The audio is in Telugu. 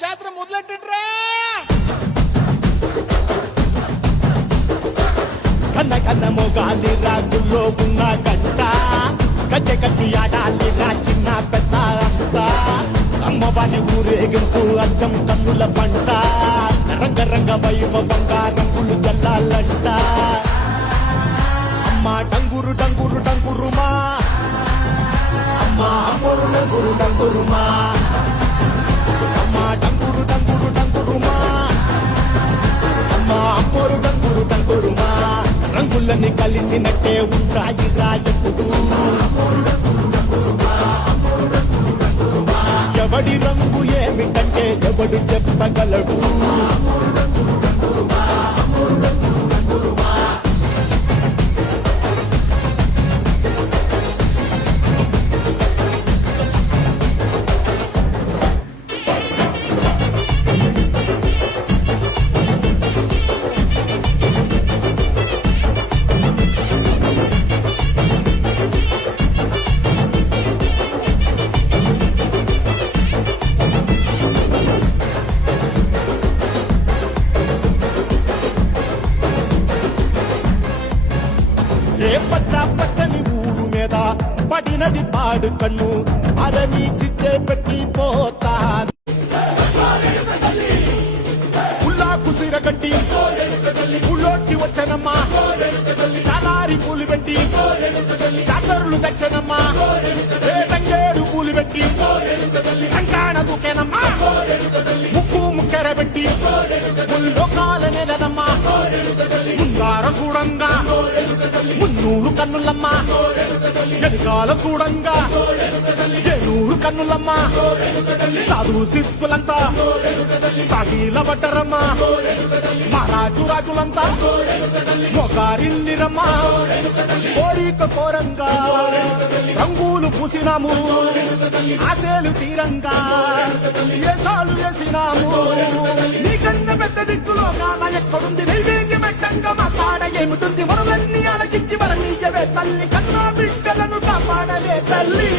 జాతర మొదలెట్టండిరా. కన్న కన్న మొగాలి రాగుల్లో ఉన్న గంట గజ్జె కట్టి ఆడాలిరా చిన్న పెద్ద అంతా అమ్మవారి ఊరేగింపు అచ్చం కన్నుల పంట రంగరంగ వైభవంగా రంగులు జల్లాలంట అమ్మ డంగురు డంగురు డంగురుమా అమ్మ అమ్మోరు డంగురు డంగురుమా అమ్మ డంగురు డంగురు డంగురుమా అమ్మ అమ్మోరు డంగురు డంగురుమా రంగులని కలిసినట్టే ఉంటాయి రాజపుడు ఎవడి రంగు ఏమిటంటే ఎవడు చెప్పగలడు ఏ పచ్చ పచ్చని ఊరు మీద పడినది పాడు కన్ను అదని చిచ్చే పెట్టి పోతా ఉల్లా కుసిరగట్టి ఉల్లోకి వచ్చనమ్మా చాలారి పూలు పెట్టి జాతరులు తెచ్చనమ్మా తంగేడు పూలు పెట్టి కంటాణ దూకేనమ్మా ముక్కు ముక్కెర పెట్టి ముల్లోకాల నెలనమ్మా ముంగార చూడంగా మున్నూరు కన్నులమ్మా ఎనకాల చూడంగా ఏనూరు కన్నులమ్మా సాధువు శిస్తులంతా సాగిల బట్టరమ్మా మహారాజు రాజులంతా మొగారిల్లిరమ్మా కోరిక కోరంగా రంగులు పూసినాము ఆశలు తీరంగా ఏసాలు వేసినాము నీకన్నా పెద్ద దిక్కులో కాన ఎక్కడుంది నైవేద్యం పెట్టంగా మా కాడ ఏమిటుంది మనలన్నీ అడగిచ్చి మరణీయవే తల్లి కన్నా బిడ్డలను కాపాడలే తల్లి